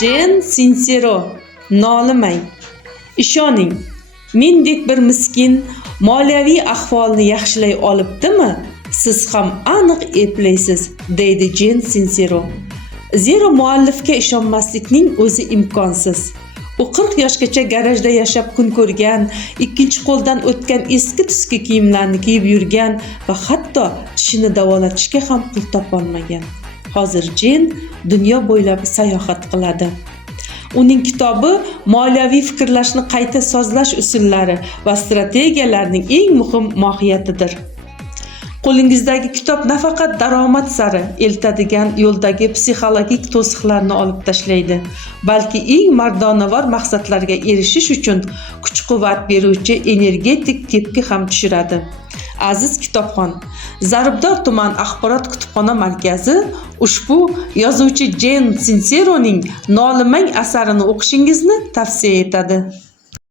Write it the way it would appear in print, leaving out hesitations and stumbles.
Jen Sincero, nolimang. Ishoning, mendek bir miskin moliyaviy ahvolni yaxshilay olibdimi? Siz ham aniq eplaysiz, deydi Jen Sincero. Zero muallifga ishonmaslikning o'zi imkonsiz. U 40 yoshgacha garajda yashab kun ko'rgan, ikkinchi qo'ldan o'tgan eski-tuski kiyimlarni kiyib yurgan va hatto tishini davolatishga ham pul topolmagan. Hozir Jen dunyo bo'ylab sayohat qiladi. Uning kitobi moliyaviy fikrlashni qayta sozlash usullari va strategiyalarining eng muhim mohiyatidir. Qo'lingizdagi kitob nafaqat daromad sari eltadigan yo'ldagi psixologik to'siqlarni olib tashlaydi, balki eng mardonavor maqsadlarga erishish uchun kuch-quvvat beruvchi energetik tepki ham tushiradi. Aziz kitobxon, Zaribdor tuman axborot kutubxona markazi ushbu yozuvchi Jen Sinceroning Nolimang asarini o'qishingizni tavsiya etadi.